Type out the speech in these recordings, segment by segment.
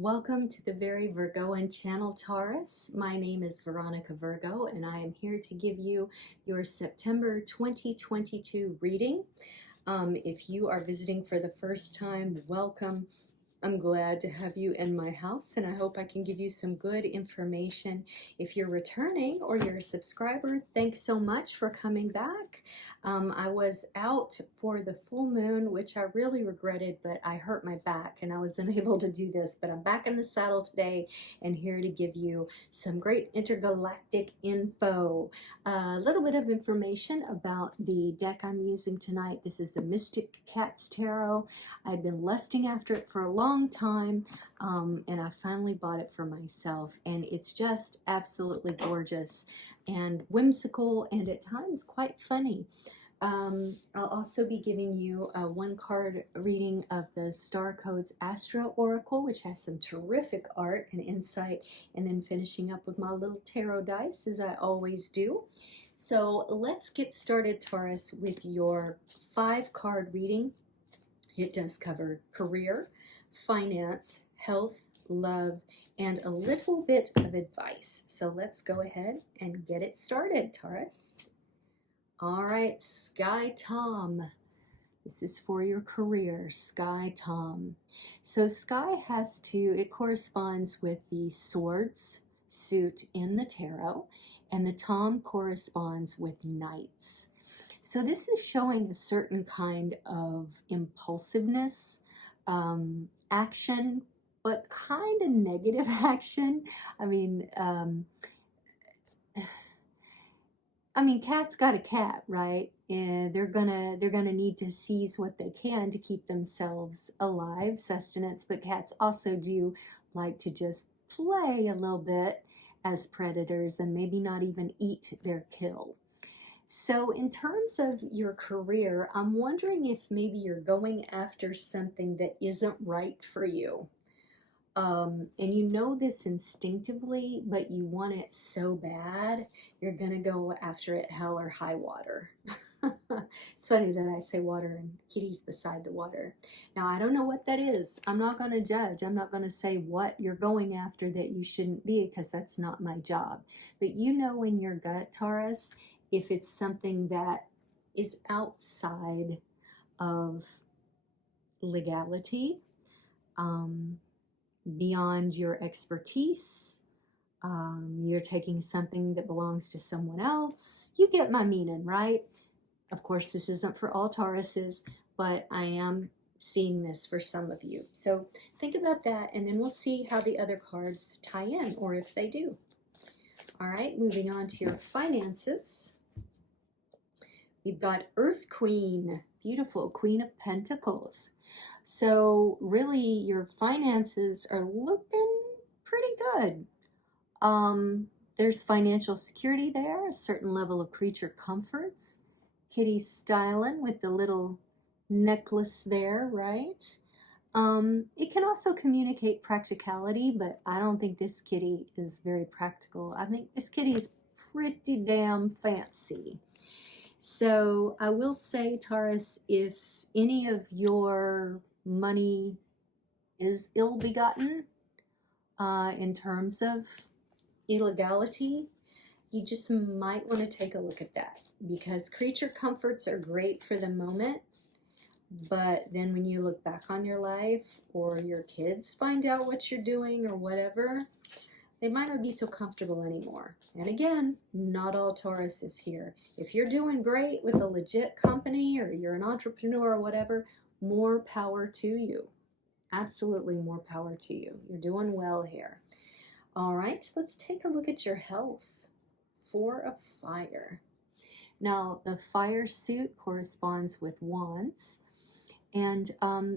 Welcome to the Very Virgoan channel, Taurus. My name is Veronica Virgo, and I am here to give you your September 2022 reading. If you are visiting for the first time, welcome. I'm glad to have you in my house, and I hope I can give you some good information. If you're returning or you're a subscriber, thanks so much for coming back. I was out for the full moon, which I really regretted, but I hurt my back and I was unable to do this. But I'm back in the saddle today and here to give you some great intergalactic info. A little bit of information about the deck I'm using tonight. This is the Mystic Cats Tarot. I'd been lusting after it for a long time, and I finally bought it for myself, and it's just absolutely gorgeous and whimsical and at times quite funny. I'll also be giving you a one card reading of the Star Codes Astro Oracle, which has some terrific art and insight, and then finishing up with my little tarot dice as I always do. So let's get started, Taurus, with your 5-card reading. It does cover career, finance, health, love, and a little bit of advice. So let's go ahead and get it started, Taurus. All right, Sky Tom. This is for your career, Sky Tom. So Sky it corresponds with the swords suit in the tarot, and the Tom corresponds with knights. So this is showing a certain kind of impulsiveness, action, but kind of negative action. I mean, cat's got a cat, right? And they're gonna need to seize what they can to keep themselves alive, sustenance. But cats also do like to just play a little bit as predators and maybe not even eat their kill. So in terms of your career, I'm wondering if maybe you're going after something that isn't right for you. And you know this instinctively, but you want it so bad, you're going to go after it hell or high water. It's funny that I say water and kitty's beside the water. Now, I don't know what that is. I'm not going to judge. I'm not going to say what you're going after that you shouldn't be, because that's not my job. But you know in your gut, Taurus, if it's something that is outside of legality, beyond your expertise, you're taking something that belongs to someone else. You get my meaning, right? Of course, this isn't for all Tauruses, but I am seeing this for some of you. So think about that, and then we'll see how the other cards tie in, or if they do. All right, moving on to your finances. We've got Earth Queen, beautiful Queen of Pentacles. So really your finances are looking pretty good. There's financial security there, a certain level of creature comforts. Kitty styling with the little necklace there, right? It can also communicate practicality, but I don't think this kitty is very practical. I think this kitty is pretty damn fancy. So I will say, Taurus, if any of your money is ill-begotten in terms of illegality, you just might want to take a look at that, because creature comforts are great for the moment, but then when you look back on your life, or your kids find out what you're doing or whatever, they might not be so comfortable anymore. And again, not all Taurus is here. If you're doing great with a legit company, or you're an entrepreneur or whatever, more power to you. Absolutely more power to you. You're doing well here. All right, let's take a look at your health. 4 of Fire. Now, the fire suit corresponds with Wands. And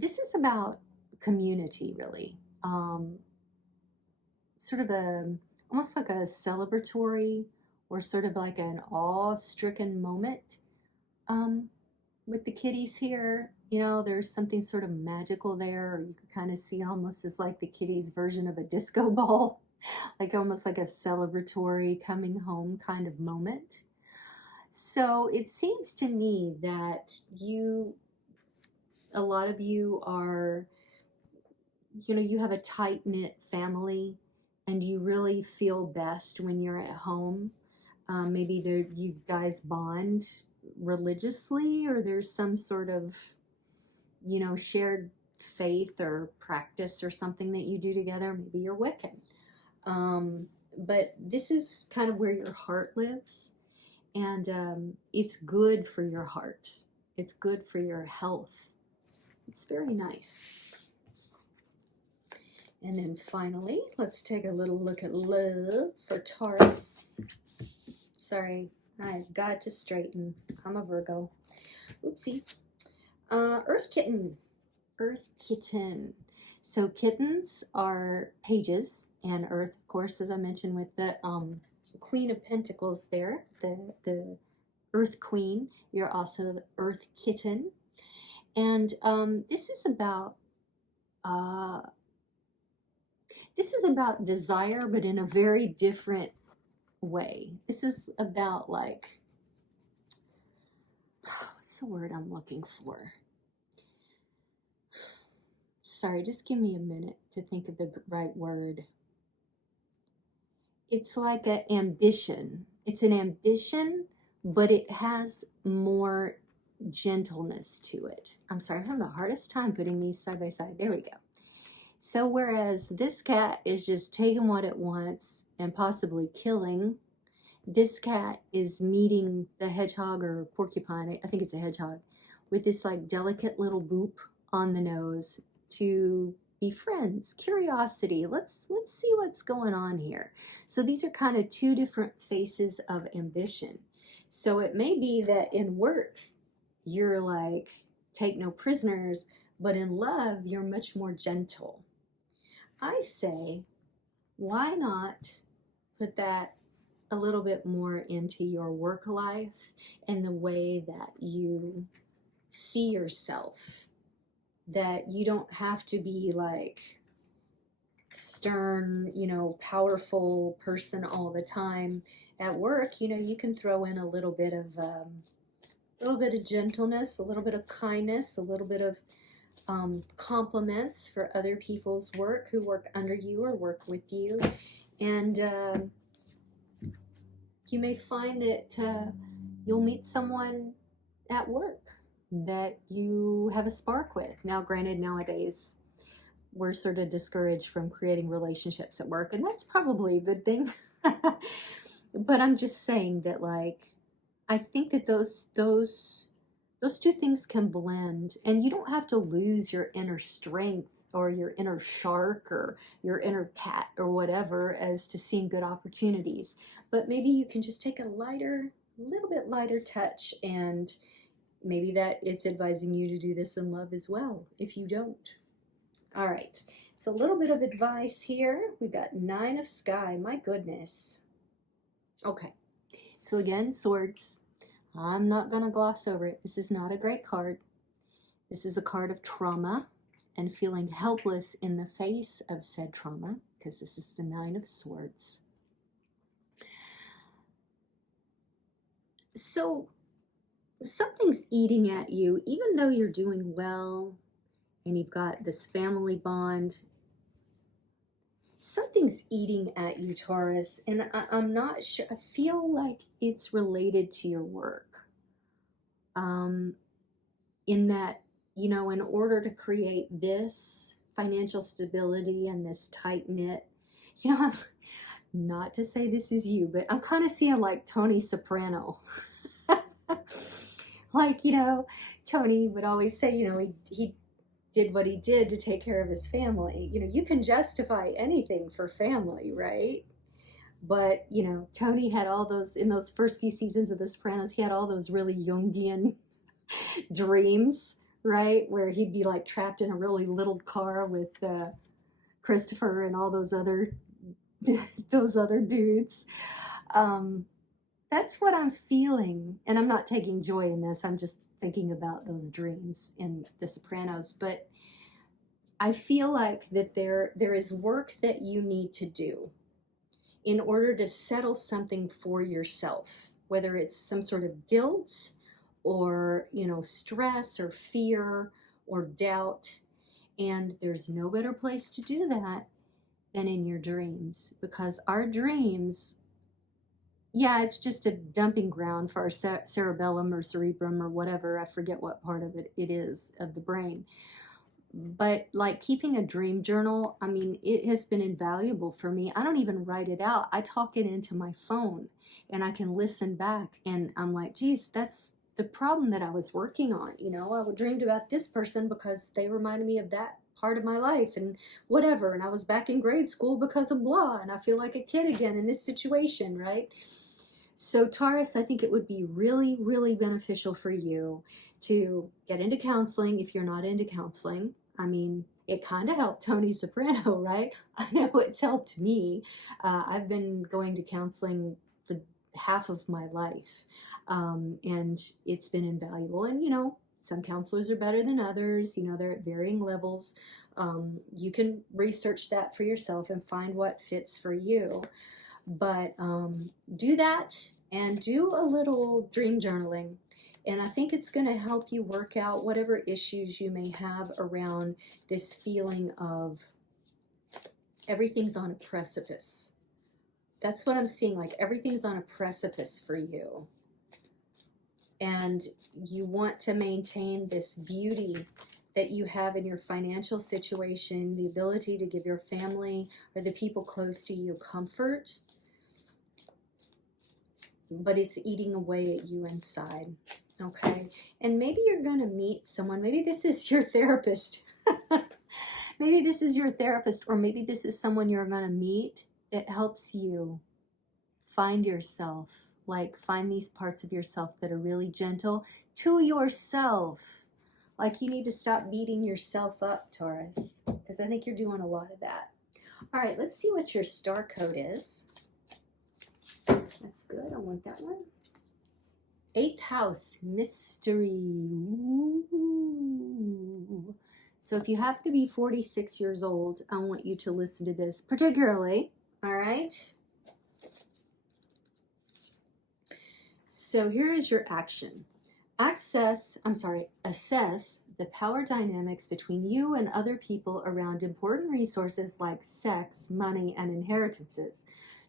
this is about community, really. Sort of almost like a celebratory, or sort of like an awe-stricken moment with the kitties here. You know, there's something sort of magical there, or you could kind of see it almost as like the kitties' version of a disco ball, like almost like a celebratory coming home kind of moment. So it seems to me that a lot of you are you know, you have a tight-knit family and you really feel best when you're at home. Maybe you guys bond religiously, or there's some sort of, you know, shared faith or practice or something that you do together. Maybe you're Wiccan. But this is kind of where your heart lives, and it's good for your heart. It's good for your health. It's very nice. And then finally, let's take a little look at love for Taurus. Sorry, I've got to straighten. I'm a Virgo. Oopsie. Earth kitten. Earth kitten. So kittens are pages, and Earth, of course, as I mentioned with the Queen of Pentacles there, the Earth Queen. You're also the Earth kitten. And this is about desire, but in a very different way. This is about, like, what's the word I'm looking for? Sorry, just give me a minute to think of the right word. It's like an ambition. It's an ambition, but it has more gentleness to it. I'm sorry, I'm having the hardest time putting these side by side. There we go. So whereas this cat is just taking what it wants and possibly killing, this cat is meeting the hedgehog or porcupine, I think it's a hedgehog, with this like delicate little boop on the nose to be friends. Curiosity. Let's see what's going on here. So these are kind of two different faces of ambition. So it may be that in work you're like, take no prisoners, but in love you're much more gentle. I say, why not put that a little bit more into your work life and the way that you see yourself, that you don't have to be like stern, you know, powerful person all the time. At work, you know, you can throw in a little bit of gentleness, a little bit of kindness, a little bit of compliments for other people's work who work under you or work with you. And you may find that you'll meet someone at work that you have a spark with. Now, granted, nowadays we're sort of discouraged from creating relationships at work, and that's probably a good thing. But I'm just saying that, like, I think that those two things can blend, and you don't have to lose your inner strength or your inner shark or your inner cat or whatever as to seeing good opportunities. But maybe you can just take a little bit lighter touch, and maybe that it's advising you to do this in love as well, if you don't. All right, so a little bit of advice here. We got 9 of Sky, my goodness. Okay, so again, swords. I'm not going to gloss over it. This is not a great card. This is a card of trauma and feeling helpless in the face of said trauma, because this is the 9 of Swords. So something's eating at you, even though you're doing well and you've got this family bond. Something's eating at you, Taurus, and I'm not sure. I feel like it's related to your work. In that, you know, in order to create this financial stability and this tight-knit, you know, I'm, not to say this is you, but I'm kind of seeing like Tony Soprano. Like, you know, Tony would always say, you know, he did what he did to take care of his family. You know, you can justify anything for family, right? But, you know, Tony had all those, in those first few seasons of The Sopranos, he had all those really Jungian dreams, right? Where he'd be like trapped in a really little car with Christopher and all those other dudes. That's what I'm feeling. And I'm not taking joy in this. I'm just thinking about those dreams in The Sopranos. But I feel like that there is work that you need to do in order to settle something for yourself, whether it's some sort of guilt or, you know, stress or fear or doubt. And there's no better place to do that than in your dreams, because our dreams, yeah, it's just a dumping ground for our cerebellum or cerebrum or whatever. I forget what part of it is of the brain. But like keeping a dream journal, I mean, it has been invaluable for me. I don't even write it out. I talk it into my phone and I can listen back and I'm like, geez, that's the problem that I was working on. You know, I dreamed about this person because they reminded me of that part of my life and whatever. And I was back in grade school because of blah. And I feel like a kid again in this situation, right? So Taurus, I think it would be really, really beneficial for you to get into counseling if you're not into counseling. I mean, it kind of helped Tony Soprano, right? I know it's helped me. I've been going to counseling for half of my life, and it's been invaluable. And, you know, some counselors are better than others. You know, they're at varying levels. You can research that for yourself and find what fits for you. But do that and do a little dream journaling. And I think it's going to help you work out whatever issues you may have around this feeling of everything's on a precipice. That's what I'm seeing, like everything's on a precipice for you. And you want to maintain this beauty that you have in your financial situation, the ability to give your family or the people close to you comfort, but it's eating away at you inside. Okay, and maybe you're going to meet someone. Maybe this is your therapist. Maybe this is your therapist, or maybe this is someone you're going to meet that helps you find yourself, like find these parts of yourself that are really gentle to yourself. Like you need to stop beating yourself up, Taurus, because I think you're doing a lot of that. All right, let's see what your star code is. That's good. I want that one. 8th house, mystery. Ooh. So if you happen to be 46 years old, I want you to listen to this particularly. All right. So here is your action. Assess the power dynamics between you and other people around important resources like sex, money, and inheritances.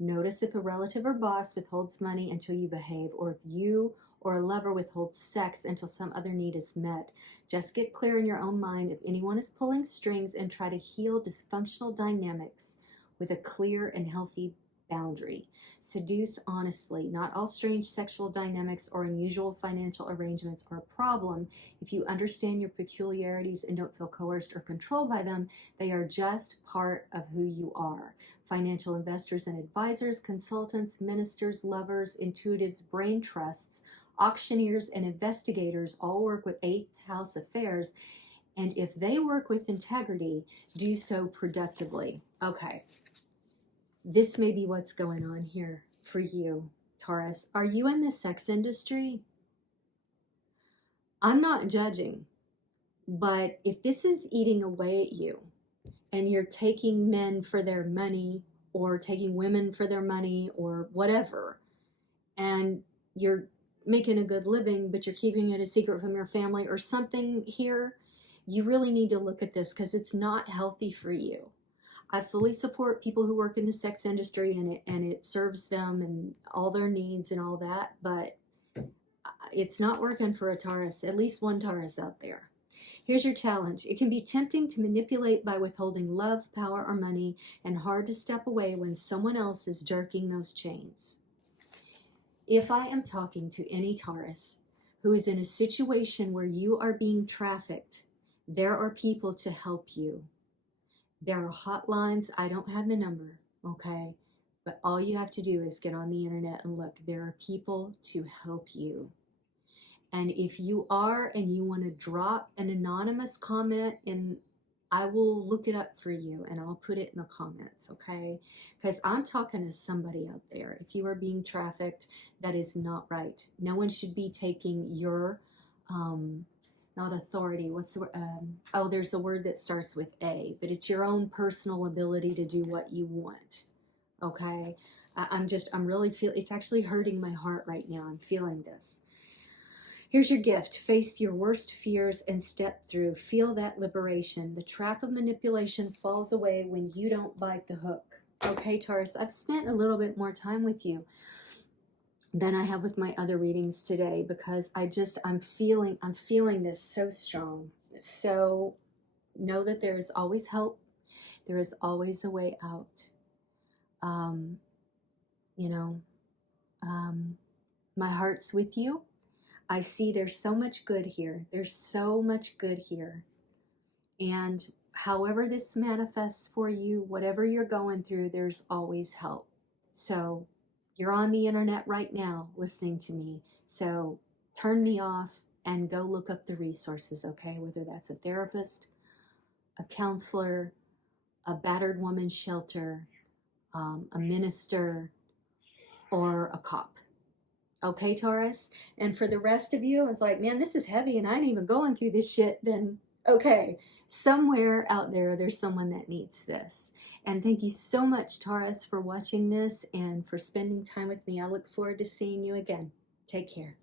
Notice if a relative or boss withholds money until you behave, or if you or a lover withholds sex until some other need is met. Just get clear in your own mind if anyone is pulling strings, and try to heal dysfunctional dynamics with a clear and healthy boundary. Seduce honestly. Not all strange sexual dynamics or unusual financial arrangements are a problem. If you understand your peculiarities and don't feel coerced or controlled by them, they are just part of who you are. Financial investors and advisors, consultants, ministers, lovers, intuitives, brain trusts, auctioneers, and investigators all work with 8th house affairs, and if they work with integrity, do so productively. Okay. This may be what's going on here for you, Taurus. Are you in the sex industry? I'm not judging, but if this is eating away at you and you're taking men for their money or taking women for their money or whatever, and you're making a good living, but you're keeping it a secret from your family or something here, you really need to look at this because it's not healthy for you. I fully support people who work in the sex industry, and it serves them and all their needs and all that, but it's not working for a Taurus, at least one Taurus out there. Here's your challenge. It can be tempting to manipulate by withholding love, power, or money, and hard to step away when someone else is jerking those chains. If I am talking to any Taurus who is in a situation where you are being trafficked, there are people to help you. There are hotlines. I don't have the number, okay? But all you have to do is get on the internet and look. There are people to help you. And if you are and you want to drop an anonymous comment, and I will look it up for you and I'll put it in the comments, okay? Because I'm talking to somebody out there. If you are being trafficked, that is not right. No one should be taking your, not authority, what's the word? Oh, there's a word that starts with A, but it's your own personal ability to do what you want, okay? I'm really feeling, it's actually hurting my heart right now. I'm feeling this. Here's your gift. Face your worst fears and step through. Feel that liberation. The trap of manipulation falls away when you don't bite the hook. Okay, Taurus, I've spent a little bit more time with you than I have with my other readings today, because I'm feeling this so strong. So know that there is always help. There is always a way out. You know, my heart's with you. I see there's so much good here. There's so much good here. And however this manifests for you, whatever you're going through, there's always help. So you're on the internet right now listening to me. So turn me off and go look up the resources, okay? Whether that's a therapist, a counselor, a battered woman's shelter, a minister, or a cop. Okay, Taurus? And for the rest of you, it's like, man, this is heavy and I ain't even going through this shit. Then, okay, somewhere out there, there's someone that needs this. And thank you so much, Taurus, for watching this and for spending time with me. I look forward to seeing you again. Take care.